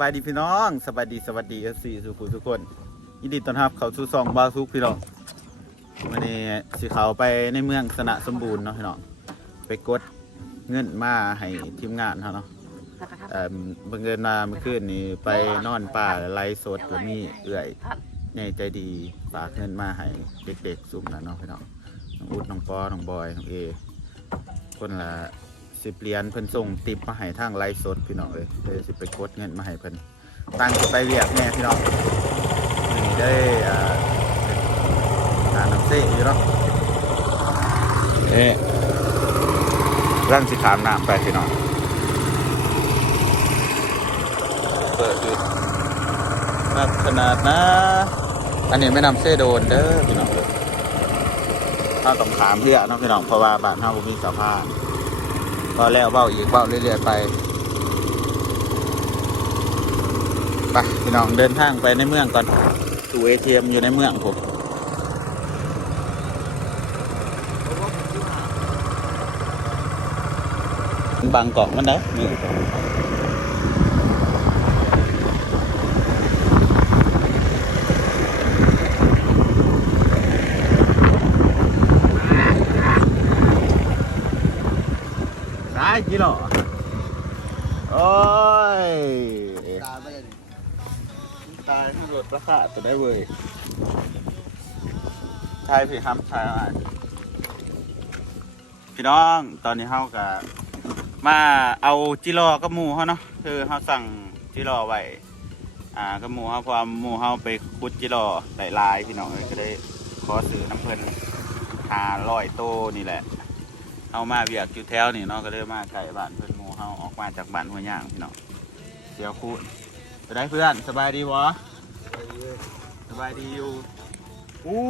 บายดีพี่น้องสบายดีสวัสดีเอซีสุขุทุกคนยินดีต้อนรับเข้าสู่ซองบาซุกพี่น้องวันนี้สิเขาไปในเมืองสนะสมบูรณ์เนาะพี่น้องไปกดเงินมาให้ทีมงานเขาเนาะเอ่อบังเอิญมาเมื่อคืนนี้ไปนอนป่าไล่สดแล้วมีเอื่อยใหญ่ใจดีฝากเงินมาให้เด็กๆสุ่มนะเนาะพี่น้องน้องอุดน้องปอน้องบอยน้องเอคนละ สิบเหรียญเพิ่นส่งติปมาให้ทางไลฟ์สดพี่น้องเลยเลยสิไปกดเงินมาให้เพิ่นตั้งไปเรียกแม่พี่น้องนี่ได้อ่าทานน้ำเซ่อยู่เนาะเอ๊ะร่างสิขามน้ำไปพี่น้องเปิดดูนักขนาดนะ อันนี้ไม่นำเซ่โดนเด้อพี่น้องเด้อถ้าต้องถามเพื่อนะพี่น้องเพราะว่าบ้านเฮาบ่มีสภาพ ก็แล้วเบ้าอีกเบ้าเรื่อยๆไปไปพี่น้องเดินทางไปในเมืองก่อนตู้เอทีเอ็มอยู่ในเมืองผมบางกอกมันได้นี่ หรอ โอ้ย ตาไม่ได้ตายที่รถราคาตัวได้เว้ยใช่พี่ครับใช่พี่น้องตอนนี้เฮากับมาเอาจิรอกับหมูเขาเนาะคือเฮาสั่งจิรอไว้อ่ากับหมูเฮาเพราะว่าหมูเฮาไปขุดจิรอหลายพี่น้องก็เลยขอซื้อน้ำเพลินหาร้อยโตนี่แหละ เอามาเวียกอยู่แถวนี่เนาะก็เลยมาไก่บ้านเพิ่นหมูเฮาออกมาจากบ้านหัวย่างพี่น้องเดี๋ยวคูณจะได้เพื่อนสบายดีวะสบายดีอยู่อู้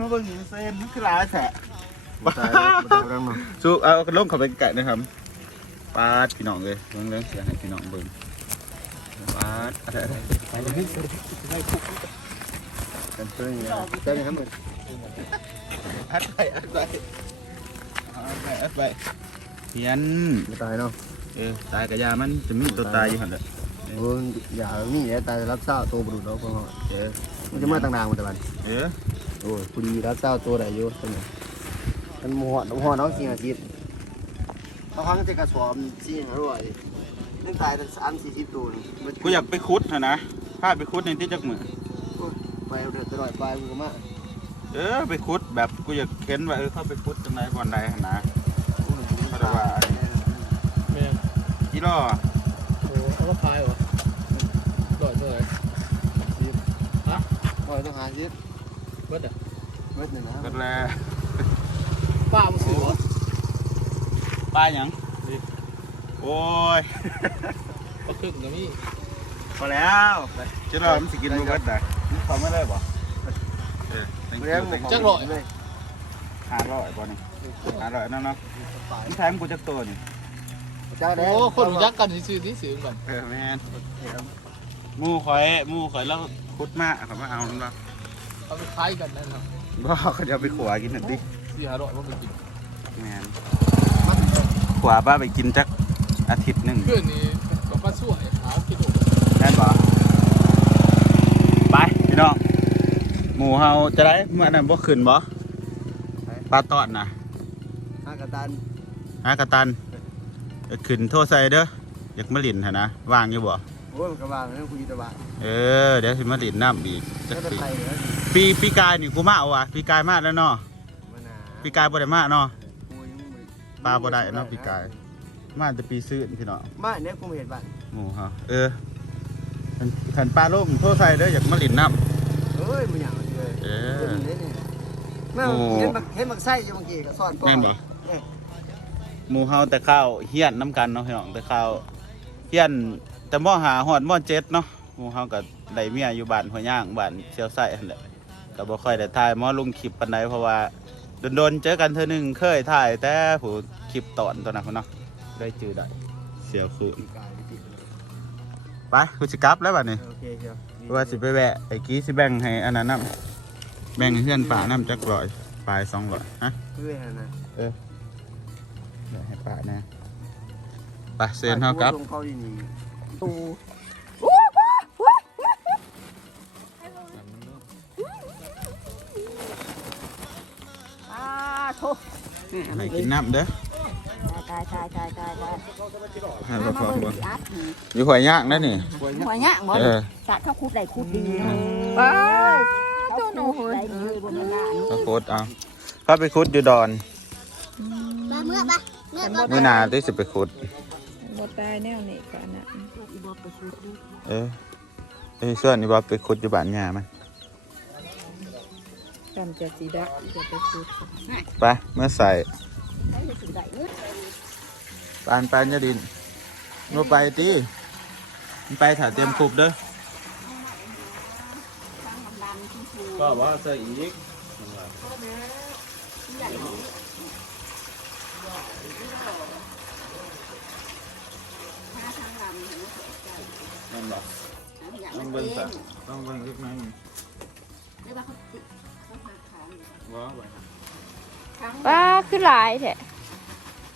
มาเบิ่งหินเซนมันคือหลายแฉะตายแล้วตายแล้วเนาะสูเอาลงเข้าไปไก่นะครับปาดพี่น้องเลยเบิ่งเลยเสียให้พี่น้องเบิ่งปาดอะไรอะไรไปเลยได้คุกกันเพื่อนอย่างเงี้ยได้ไหมครับอัดไปอัดไปอัด ไปอัดไปเฮียนไม่ตายเนาะเออตายกระยามันจะมีตัวตายอยู่หันเลยโอ้ยอย่ามีอย่าตายรับเศร้าตัวบรุษเนาะพวกเราเออมันจะมาต่างนางมันแต่วันเออโอ้ยพอดีรับเศร้าตัวไหนอยู่ตรงนี้มันหมอดหมอดน้องสี่อาทิตย์เขาพังจะกระสอบสี่ห้าร้อยนั่งตายตั้งสามสี่สิบตัวนี่กูอยากไปคุดนะนะพาไปคุดในที่จักมือไปเดือดตลอดไปมึงก็มา เออไปคุดแบบกูอยากเห็นว่าเออเข้าไปคุดจังไรก่อนใดหั่นนะเพราะว่าแม่อีล่อโอ้เขาก็พายเหรอต่อยเท่าไหร่ปล่อยต้องหาชิดเบิดอะเม็ดหนึ่งนะกันแล้วป้ามันสื่อเหรอปลาหยังโอ้ยปลาครึ่งก็มีพอแล้วจะรอมันสิกินบ่เบิดได้เขาไม่ได้บ่เออ thank ไม่ you ได้ thank จั you กร้อยเลยห้าร้อยบ่นี่ห้าร้อยนั่นเนาะนี่แถมกูจักตัวนี่จ้าได้โอ้คนรู้จักกันซื่อๆนี่สื่อกันเออแม่นหมู่ข่อยหมู่ข่อยแล้วคุดมาเขามาเอานั่นบ่เขาไปคล้ายกันนั่นเนาะบ่เขาจะเอาไปขัวกินนั่นดิสี่ห้าร้อยมันไปกินแม่นขัวป้าไปกินจักอาทิตย์หนึงเพื่อนนี่กับป้าช่วยหากิโลแม่นบ่ไปพี่น้องห มูเฮาจะได้เมื่อนั้นบ่ขึ้นบ่ปลาตอดน่ะห้ากระตันฮะกระตันเอ้ยขึ้นโทษใส่เด้ออยากมาหลินหนนะว่างอยู่บ่โอ้ยกระบาดนั่นคุยกระบาดเออเดี๋ยวสิมาหลินน้ำอีกจัจะกไปปีไทยแล้วปีปีกายนี่กูมาเอาว่ะปีกายมาแล้วเนาะมานาปีกายบ่ได้มาเนาะโอ้ยยังไม่ปลาบ่ได้เนาะปีกาย มาแต่ปีซื่นพี่น้องมาเนี่ยกูไม่เห็นบ้านหมูเฮาเออคันคันปลาโลกโทษใส่เด้ออยากมาหลินน้เฮ้ยมันอย่างนั้น เลยำเอเอออ แม่โอ้ เห็นมักเห็นมักไส้อยู่บางทีก็ซ่อนแม่นบ่เออหมูเฮาแต่ข้าวเฮียนน้ำกันเนาะพี่น้องแต่ข้าวเฮียนแต่มอหาฮอดมอเจ็ดเนาะหมูเฮาก็ได้เมียอยู่บ้านหัวย่างบ้านเชียวไส้นั่นแหละก็บ่ค่อยได้ถ่ายหมอลงคลิปปานใดเพราะว่าโดนๆเจอกันเทื่อหนึงเคยถ่ายแต่ผู้คลิปตอนตอนนั้นพุ่นเนาะได้จือได้เสียวคืนปีกายไปติดเลยไปกูสิกลับแล้วบัดนี้โอเคเชียวเพราะว่าสิไปแวะไอ้กี้สิแบ่งให้อันนั้นนํ แบ่งให้เพื่อนป่านํจักร้อยปลาย200ฮะเพื่อนนะเดี๋ยวให้ป่าแน่ไปไปเซนเฮาครับลงเข้าที่นี่ตูอ่าโถให้กินน้ำเด้อตายตายตายตายตายให้เราฟังเบิ่บ่งสิอัดนี่อยู่หัวยยากนะนี่หัวเนี้ยบ่เออสะเขาคุดได้คุดดีเนาะว้าเจ้าหนูได้ดีบนหน้านี่ก็คุดเอาเข้าไปคุดอยู่ดอนบ้าเมื่อบ้าเมื่อมื้อหน้าที่สิไปคุดบ่ตายแนวนี้กันนะอีบ่ไปคุดดูเออเอ้ยส่วนนี่ว่าไปคุดอยู่บ้านย่ามันจำจะสีดักจะไปพูดไปเมื่อใส่ใช้ได้สิได้เนื้อปานปานยาดินโนไปตีมันไปถ่าเต็มคุบเด้อ ก็ว่าใส่อีกหาทางลำเห็นไหมนั่นบอกอยากต้มัองนเบิ่งเต้สันต้องเบิ่งเล็กน้อยได้ว่าเขาติดเขาหาขางอยู่ว้าวไปว้าคือหลายแท้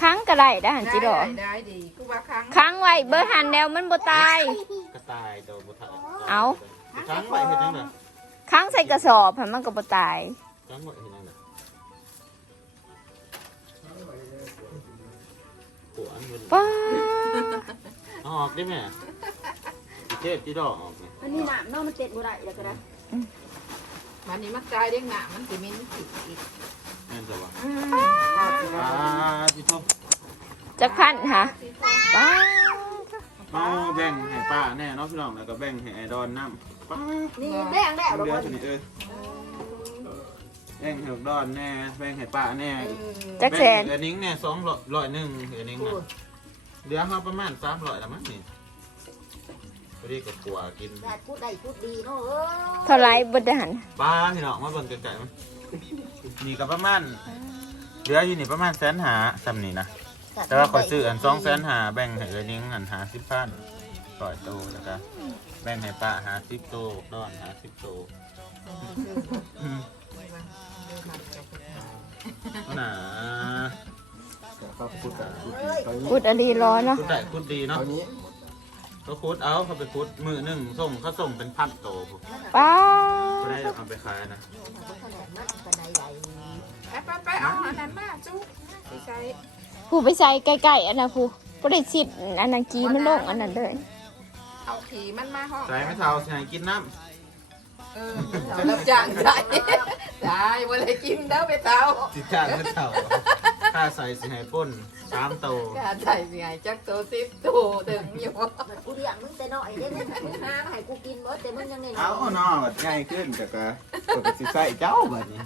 ค้างก็ได้ได้หันจิดอกได้ดีคือว่าครั้งค้างไว้เบอร์หันแล้วมันบ่ตายกระต่ายตัวบุตรเอาค้างไว้เห็นยังไง ค้างใส่กระสอบหันมันก็บ่ตายค้างไว้เห็นยังไงหัวอันมันป้าออกได้ไหมเทพที่ดอกออกไหมมันนี่น้ำเนาะมันเต็ดบ่ได้แล้วก็ได้มันนี่มันตายเด้งหนามันสิมินผิดอีกแม่นจะวะอ่าอ่าที่ชอบจักพันฮะป้า เอาแบ่งให้ป้าแน่เนาะพี่น้องแล้วก็แบ่งให้ไอดอนน้ำ ป้านี่แดงแล้วเดืบ่อบ่ดนี่เออแบ่งให้ดอนแน่แบ่งให้ป้าแน่จักแสนแบ่งให้เอนิ้งแน่สองร้อยร้อยหนึ่งเอนิ้งนะเดี๋ยวเขาประมาณสามร้อยละมั้งนี่พอดีกับกัวกินได้คุดได้คุดดีเนาะเออเท่าไหรเบ่ได้หันป้าพี่น้องมาเบิ่งไก่ๆมั้ยนี่ก็ประมาณเหลืออยู่นี่ประมาณแสนหาสำนี่นะแต่ว่าขอยซื้ออันสองแสนหาแบ่งให้เออนิ้งอันหาสิบพัน ปล่อยโตแล้วก็แบ่งให้ป้าหาสิบโตดอนหาสิบโตอืมเอาหนาเขาพูดกันเขาอุดอลีร้อนเนาะคุดได้คุดดีเนาะเขานี้เขาคุดเอาเขาไปคุดมือหนึ่งส่งเขาส่งเป็นพันโตผมป้าก็ได้เอาไปขายนะไปไปไปเอาอันนั้นมาจุ๊บไปใช้ผู้ไปใส่ใกล้ๆอันน่ะผู้บ่ได้สิทธิ์อันนั้นกีมันลงอันนั้นเลย เอาขี่มันมาห้อง ใส่ไม่เท่าใส่กินน้เออรับจ้างได้ได้วันไรกินเด้อไปเต้าำจิตจ้างไม่เท่าค่าใส่สิให้ป้นสามโตการใส่สิไงจักโตสิบโตถึงอยู่กูเลี้ยงมึงแต่น้อยเด้มึงหามาให้กูกินเบิดแต่มึงยังน้อยเอาเนาะแบบง่ายขึ้นกับกะปกติใส่เจ้าแบบนี้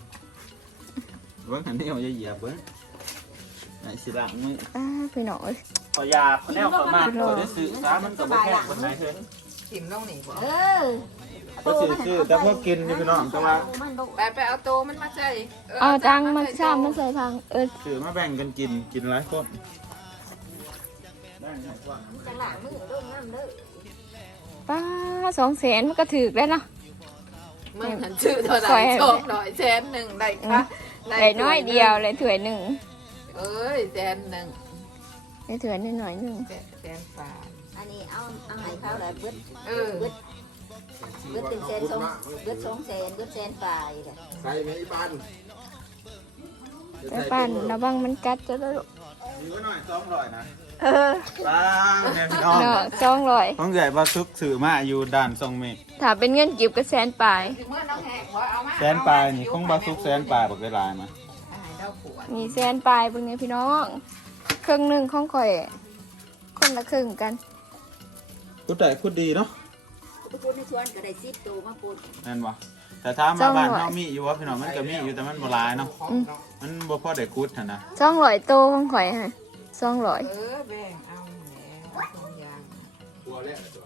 เบิ้งหันนี่เอาเหยียบเบิ้งไหนสิลังมือป้าพี่น้องเอ้ย พอยาเขาแนวเขามากเขาได้ซื้อซามันก็บ่แพงคนไหนเฮ้ยถิ่มลงนี่บ่เออก็ซื้อซื้อแต่พวกกินนี่พี่น้องแต่ว่ามันลงไปไปเอาโตมันมาใส่เอาตังค์มาซ้ำมาใส่พังเออซื้อมาแบ่งกันกินกินหลายคนได้ไหมว่าจังหลังมึงเด้อน้ำเด้อป้าสองแสนมันก็ถือได้วเนาะมึงหันชื่อเท่าไหร่สองร้อยแสนหนึ่งได้ค่ะได้น้อยเดียวเลยถ้วยหนึ่งเอ้ยแสนหนึ่ง ได้ถ้วยนิดหน่อยหนึ่งแสนฝ่าอันนี้เอาเอาให้เขาเลยเบิดเออเบิดเบิดเป็นแสนสองเบิดสองแสนเบิดแสนปลายเลยใส่ไหมอีปันไปปั่นระวังมันกัดจะได้ลูกมีไว้หน่อยสองร้อยนะเออป้าแม่พี่น้องเนาะสองร้อยต้องใหญ่ว่าซุกสื่อมาอยู่ด่านทรงเมฆถ้าเป็นเงินเก็บก็แสนปลาย ถึงเมื่อน้องแหกว่าเอามาแสนปลายนี่คงบาซุกแสนปลายบอกได้หลายมาให้เราปวดมีแสนปลายเป็นไงพี่น้อง ครึ่งหนึ่งของข่อย คนละครึ่งกันคุดได้คุดดีเนาะทุกคนในชวนก็ได้ซิปโตมาปนนั่นบ่แต่ถ้ามาบ้านเฮามีอยู่ว่าพี่น้องมันก็มีอยู่แต่มันบ่หลายเนาะมันบ่พอได้คุดหั่นนะสองร้อยโตของข่อยฮะสองร้อยเออแบ่งเอาแล้วสองอย่าง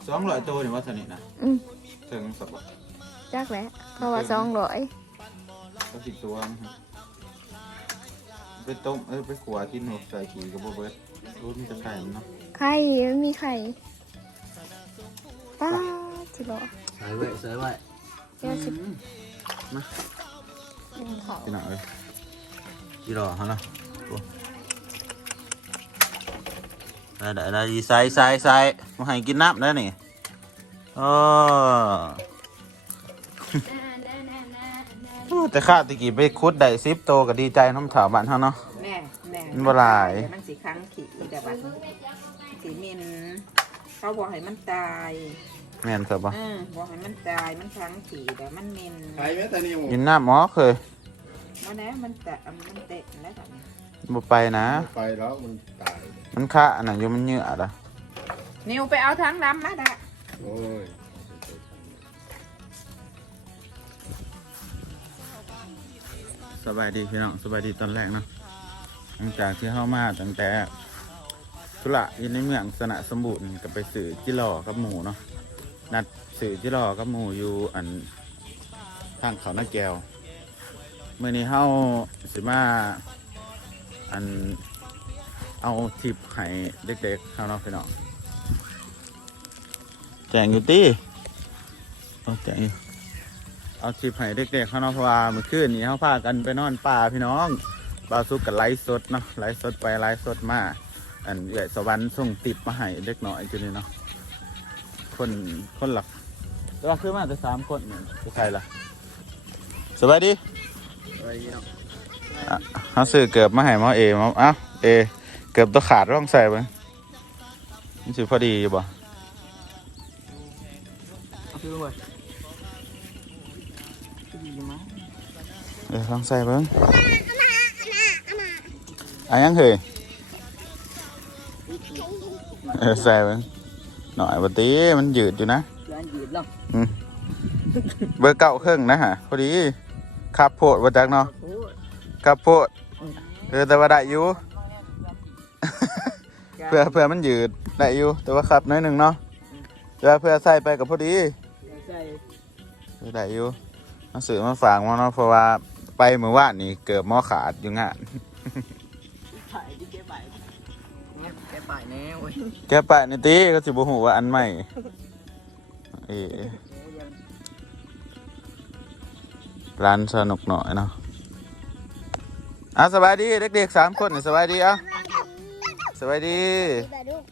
สองร้อยตัวนี่ว่าเท่านี้นะอืมถึงสักบ่จักแหล้วเพราะว่าสองร้อยก็สิตัวนะฮะ ไปต้มเออไปขัวกินหนกใส่ขี้ก็บ่เบิดรู้มันจะไข่มันเนาะไข่ไม่มีไข่ป้าจิโร่ใส่ไว้ใส่ไว้เจ้าสิมาอืมเขาพี่น้องเอ้ยกี่ดอกฮะเนาะโอ้ได้ได้ได้ใส่ใส่ใส่มาให้กินน้ำได้นี่อ๋อโอ้ แต่ข้าตะกี้ไปคุดได้ซิปโตก็ดีใจน้ำถาวบ้านเฮาเนาะแน่แน่มันบ่หลายมันสิค้างขี่แต่บัดสิมินเขาบอกให้มันตายแม่นซะบ่เออบอกให้มันตายมันค้างขี่แต่มันมินใครแม้แต่นี่หมูกินน้ำหมอเคยว่าแน่มันแตะมันเตะแล้วแบบนี้บ่ไปนะ ไปแล้วมันตาย มันค่าอันนั้นอยู่มันเหยื่ออะ นิวไปเอาทั้งน้ำมาดะโอ้ย สบายดีพี่น้องสบายดีตอนแรกเนาะหลังจากที่เข้ามาตั้งแต่ธุระอยู่ในเมืองสนะสมบูรณ์ก็ไปสื่อจิรอกับหมูเนาะนัดสื่อจิรอกับหมูอยู่อันทางเขาหน้าแก้วเมื่อนี้เฮาสิมาอันเอาทิปให้เด็กๆเขาเนาะพี่น้องแจงอยู่ตีเอาแจงอยู่ เอาคลิปให้เด็กๆเขาเนาะเพราะว่าเมื่อคืนนี้เขาพากันไปนอนป่าพี่น้องบาวซุกกับไลฟ์สดเนาะไลฟ์สดไปไลฟ์สดมาอันใหญ่สวรรค์ส่งติดมาให้เด็กหน่อยจุนี่เนาะคนคนหลักแต่ว่าคือมาแต่สามคนเนี่ยคือใครล่ะสบายดีไอ้เนาะอะเขาซื้อเกือบมาให้หมอเอหมอเอ้าเอเกือบตัวขาดร่องใส่ไปมันสิพอดีอยู่บ่เอาไปด้วยดี เออลองใส่เบิ้งอะยังเคยเออใส่เบิ้งหน่อยบัตีมันยืดอยู่นะร้านยืดแล้วเบอร์เก้าเครื่องนะฮะพอดีขับโพดมาจากเนาะโอ้ขับโพดเออแต่ว่าได้อยู่เพื่อเพื่อมันยืดได้อยู่แต่ว่าขับน้อยหนึ่งเนาะแต่ว่าเพื่อใส่ไปกับพอดีใช่เออได้อยู่มาสื่อมาฝากมาเนาะเพราะว่า ไปเมื่อวานนี่เกือบหมอขาดอยู่งานถ่ายที่แกไปเนี่ยแกไปแน่เว้ยแกปะนี่ตีก็สิบ่ฮู้ว่าอันใหม่เออร้านสนุกหน่อยเนาะอะสบายดีเด็กๆสามคนนี่สบายดีอะสบายดีบาดุก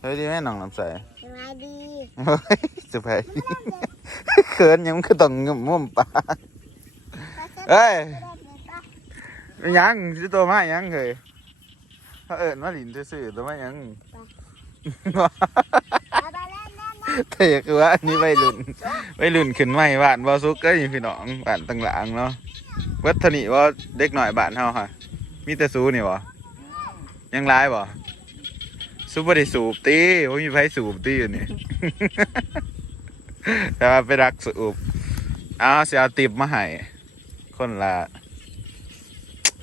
สบายดีแม่น้องน้ำใสสวัสดี เฮ้ยสบายดีเขินยังมันคือต้องงุ่มมุมปาก เอ้ยยังสิตัวมายังเคยถ้าเอิญว่าหลินซื่อตัวมายังแต่คือว่าอันนี้วัยรุ่นวัยรุ่นขึ้นใหม่บ้านบ่ซุกก็อยู่พี่น้องบ้านต่างหลังเนาะวัฒนิว่าเด็กหน่อยบ้านเฮาค่ะมีแต่สูนี่บ่ยังร้ายบ่สูบบ่ได้สูบตีบ่มีไผสูบตีอยู่นี่แต่ว่าไปรักสูบเอาสิเอาติบมาให้ คนละ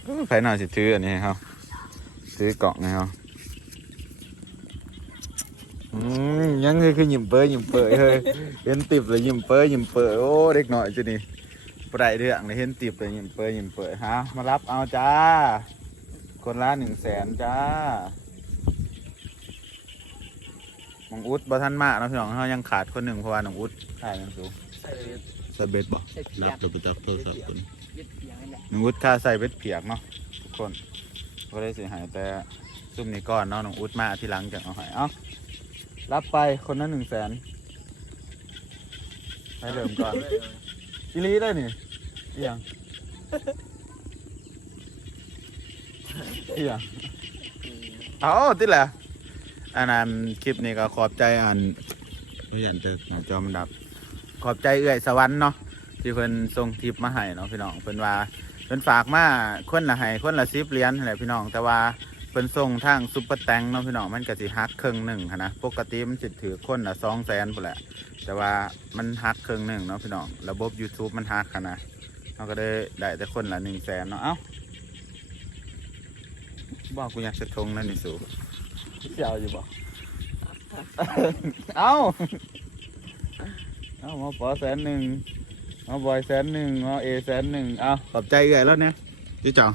เอ้อไผน่าสิถืออันนี้ให้เฮาถือกล่องให้เฮาอืมยังคือคือหยิมเปยหยิมเปยเฮ้ยเห็นติบเลยหยิมเปยหยิมเปยโอ้เด็กหน่อยจุนี่ปไรเรื่องเลยเห็นติบเลยหยิมเปยหยิมเปยฮะมารับเอาจ้า คนละหนึ่งแสนจ้าน้องอุดบ่ทันมากนาะพี่น้องเขายังขาดคนหนึ่งเพราะว่าน้องอุดขายมันสูงใส่เลยใส่เบ็ดบ่ใส่เปียรับกตัวประจักษ์โทรศัพท์คนยึดเปียก น้องอุดค่าใส่เบ็ดเปียกเนาะทุกคนก็ได้เสียหายแต่ซุ่มนี้ก่อนเนาะน้องอุดมาที่หลังจากเอาใหายเอ้ารับไปคนละหนึ่งแสนให้เริ่มก่อนอีลีได้นี่เอียงเอียงเอาติดแหละอันนั้นคลิปนี้ก็ขอบใจอันไม่เห็นเตอหนจอมันดับ ขอบใจเอื้อยสวรรค์เนาะที่เพิ่นส่งทิปมาให้เนาะพี่น้องเพิ่นว่า เพิ่นฝากมาคนละให้คนละสิบเหรียญนั่นแหละพี่น้องแต่ว่าเพิ่นส่งทางซุปเปอร์แตงเนาะพี่น้องมันก็สิหักครึ่งหนึ่งหั้นนะปกติมันสิถือคนละสองแสนพุ่นแหละ แต่ว่ามันหักครึ่งหนึ่งเนาะพี่น้องระบบ YouTube มันหักหั้นนะเราก็ได้ได้แต่คนละหนึ่งแสนเนาะเอ้าบอกกูอยากจะทงนั่นนี่สูเสียวอยู่บ่ เอ้า เอาหมาปอแสนหนึ่ง หมาบอยแสนหนึ่งหมาเอแสนหนึ่งเอาขอบใจเอื่อยแล้วเนี่ยพี่เจ้า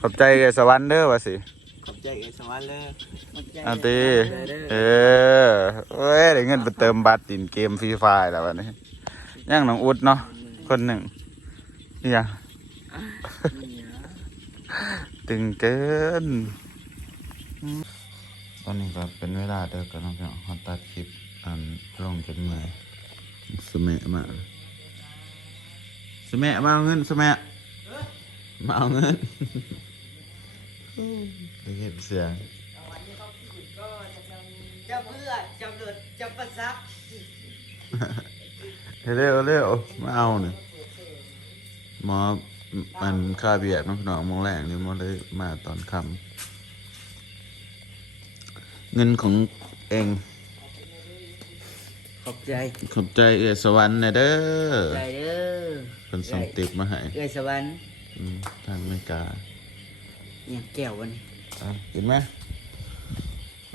ขอบใจเอื่อยสวรรค์เด้อวะสิขอบใจเอสวัสดิ์เลยเอาตีเออเอ้ยได้เงินไปเติมบัตรตินเกมฟรีไฟแล้ววันนี้ย่างน้องอุดเนาะคนหนึ่งนี่ยังตึงเกินตอนนี้ก็เป็นเวลาเด้อกันเนาะพี่น้องเขาตัดคลิปอันลงจนเมื่อยสมัยมา สมัยมาเอาเงินสมัยมาเอาเงินได้ยินเสียงวันนี้ก็พี่ก็จะจะเพื่อจะเดือดจะประซักเร็วเร็วมาเอาเนี่ยหมอมันค่าเบียดน้องหน้องโมงแรงนี่มอเลยมาตอนคำเงินของเอง ขอบใจขอบใจเอือสวรรค์นะเด้อใจเด้อเป็นส่งติบมาให้เอ้ยสวรรค์อืมทางอเมริกาเนี่ยแก้ววันนี้อะกินไหม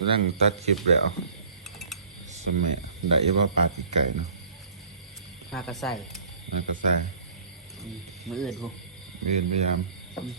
ร่างตัดคลิปแล้วสมัยได้ว่าปลาปีกไก่เนาะพากระใส่แล้วก็ใส่อืมมืออื่นพวกเวียนพยายามอืม